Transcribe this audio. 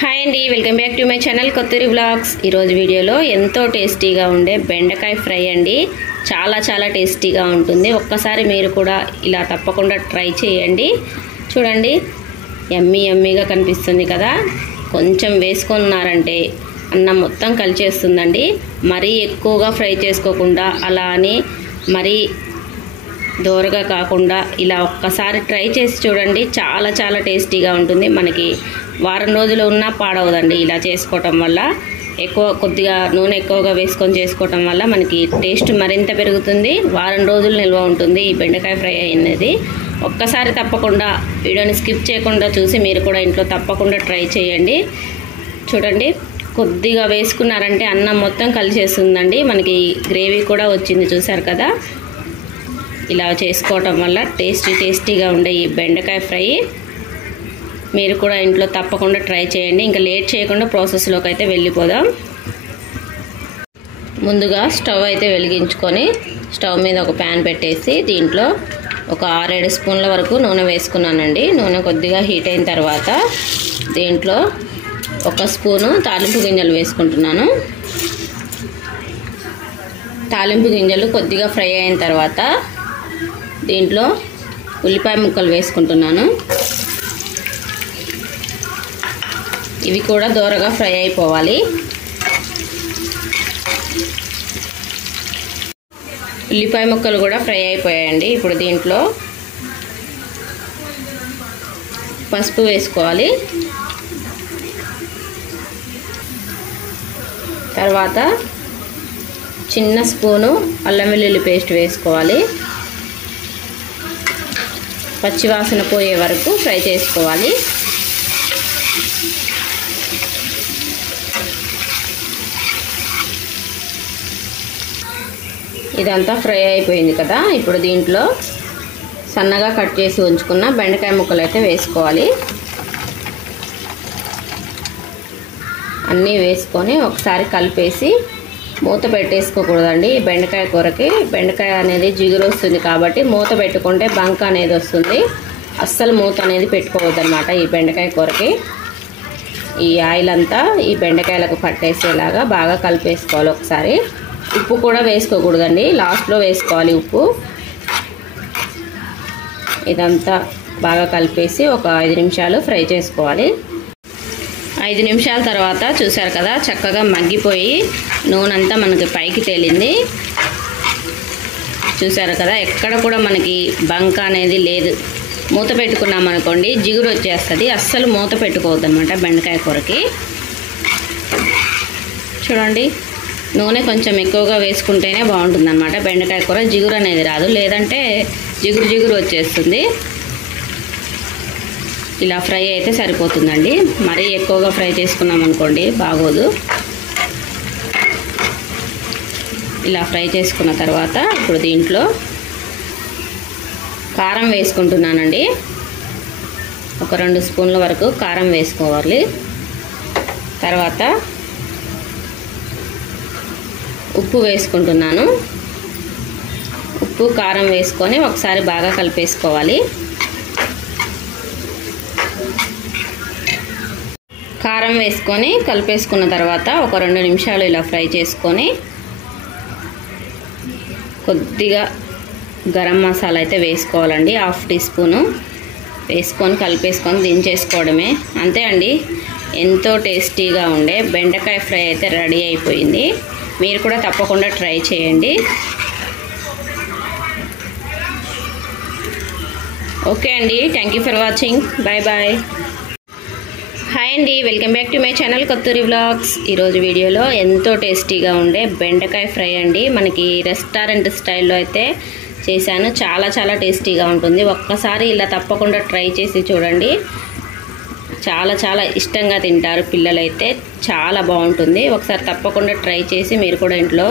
Hi అండి, welcome back to my channel Kothuri vlogs. ఈరోజు వీడియోలో ఎంతో టేస్టీగా ఉండే బెండకాయ ఫ్రై అండి. చాలా టేస్టీగా ఉంటుంది. ఒక్కసారి మీరు కూడా ఇలా తప్పకుండా ట్రై చేయండి. చూడండి, యమ్మీగా కనిపిస్తుంది కదా. కొంచెం వేసుకున్నారంటే అన్నం మొత్తం కలిచేస్తుందండి. మరీ ఎక్కువగా ఫ్రై చేసుకోకుండా, అలా అని మరీ దోరగా కాకుండా ఇలా ఒక్కసారి ట్రై చేసి చూడండి. చాలా టేస్టీగా ఉంటుంది. మనకి వారం రోజులు ఉన్నా పాడవదండి ఇలా చేసుకోవటం వల్ల. కొద్దిగా నూనె ఎక్కువగా వేసుకొని చేసుకోవటం వల్ల మనకి టేస్ట్ మరింత పెరుగుతుంది. వారం రోజులు నిల్వ ఉంటుంది ఈ బెండకాయ ఫ్రై అనేది. ఒక్కసారి తప్పకుండా వీడియోని స్కిప్ చేయకుండా చూసి మీరు కూడా ఇంట్లో తప్పకుండా ట్రై చేయండి. చూడండి, కొద్దిగా వేసుకున్నారంటే అన్నం మొత్తం కలిసేస్తుందండి. మనకి గ్రేవీ కూడా వచ్చింది, చూసారు కదా. ఇలా చేసుకోవటం వల్ల టేస్టీగా ఉండే ఈ బెండకాయ ఫ్రై మీరు కూడా ఇంట్లో తప్పకుండా ట్రై చేయండి. ఇంకా లేట్ చేయకుండా ప్రాసెస్లోకి అయితే వెళ్ళిపోదాం. ముందుగా స్టవ్ అయితే వెలిగించుకొని స్టవ్ మీద ఒక ప్యాన్ పెట్టేసి దీంట్లో ఒక 6-7 స్పూన్ల వరకు నూనె వేసుకున్నానండి. నూనె కొద్దిగా హీట్ అయిన తర్వాత దీంట్లో 1 స్పూను తాలింపు గింజలు వేసుకుంటున్నాను. తాలింపు గింజలు కొద్దిగా ఫ్రై అయిన తర్వాత దీంట్లో ఉల్లిపాయ ముక్కలు వేసుకుంటున్నాను. ఇవి కూడా దోరగా ఫ్రై అయిపోవాలి. ఉల్లిపాయ ముక్కలు కూడా ఫ్రై అయిపోయాయండి. ఇప్పుడు దీంట్లో పసుపు వేసుకోవాలి. తర్వాత చిన్న స్పూను అల్లం వెల్లుల్లి పేస్ట్ వేసుకోవాలి. పచ్చివాసన పోయే వరకు ఫ్రై చేసుకోవాలి. ఇదంతా ఫ్రై అయిపోయింది కదా. ఇప్పుడు దీంట్లో సన్నగా కట్ చేసి ఉంచుకున్న బెండకాయ ముక్కలు అయితే వేసుకోవాలి. అన్నీ వేసుకొని ఒకసారి కలిపేసి మూత పెట్టేసుకోకూడదండి. బెండకాయ కూరకి బెండకాయ అనేది జిగురు వస్తుంది కాబట్టి మూత పెట్టుకుంటే బంక అనేది వస్తుంది. అస్సలు మూత అనేది పెట్టుకోవద్దు అనమాట ఈ బెండకాయ కూరకి. ఈ ఆయిల్ అంతా ఈ బెండకాయలకు పట్టేసేలాగా బాగా కలిపేసుకోవాలి. ఒకసారి ఉప్పు కూడా వేసుకోకూడదండి, లాస్ట్లో వేసుకోవాలి ఉప్పు. ఇదంతా బాగా కలిపేసి ఒక 5 నిమిషాలు ఫ్రై చేసుకోవాలి. 5 నిమిషాల తర్వాత చూసారు కదా, చక్కగా మగ్గిపోయి నూనె అంతా మనకి పైకి తేలింది. చూసారు కదా, ఎక్కడ కూడా మనకి బంక అనేది లేదు. మూత పెట్టుకున్నాం అనుకోండి జిగురు వచ్చేస్తుంది. అస్సలు మూత పెట్టుకోవద్దు అనమాట బెండకాయ కూరకి. చూడండి, నూనె కొంచెం ఎక్కువగా వేసుకుంటేనే బాగుంటుంది అనమాట బెండకాయ కూర. జిగురు అనేది రాదు, లేదంటే జిగురు వచ్చేస్తుంది. ఇలా ఫ్రై అయితే సరిపోతుందండి. మరీ ఎక్కువగా ఫ్రై చేసుకున్నాం అనుకోండి బాగోదు. ఇలా ఫ్రై చేసుకున్న తర్వాత ఇప్పుడు దీంట్లో కారం వేసుకుంటున్నానండి. ఒక 2 స్పూన్ల వరకు కారం వేసుకోవాలి. తర్వాత ఉప్పు వేసుకుంటున్నాను. ఉప్పు కారం వేసుకొని ఒకసారి బాగా కలిపేసుకోవాలి. కారం వేసుకొని కలిపేసుకున్న తర్వాత ఒక 2 నిమిషాలు ఇలా ఫ్రై చేసుకొని కొద్దిగా గరం మసాలా అయితే వేసుకోవాలండి. 1/2 టీ స్పూను వేసుకొని కలిపేసుకొని దించేసుకోవడమే. అంతే అండి, ఎంతో టేస్టీగా ఉండే బెండకాయ ఫ్రై అయితే రెడీ అయిపోయింది. మీరు కూడా తప్పకుండా ట్రై చేయండి. ఓకే అండి, thank you for watching. Bye. Hi అండి, welcome back to my channel Kothuri vlogs. ఈరోజు వీడియోలో ఎంతో టేస్టీగా ఉండే బెండకాయ ఫ్రై అండి. మనకి రెస్టారెంట్ స్టైల్లో అయితే చేశాను. చాలా టేస్టీగా ఉంటుంది. ఒక్కసారి ఇలా తప్పకుండా ట్రై చేసి చూడండి. చాలా ఇష్టంగా తింటారు పిల్లలైతే. చాలా బాగుంటుంది. ఒకసారి తప్పకుండా ట్రై చేసి మీరు కూడా ఇంట్లో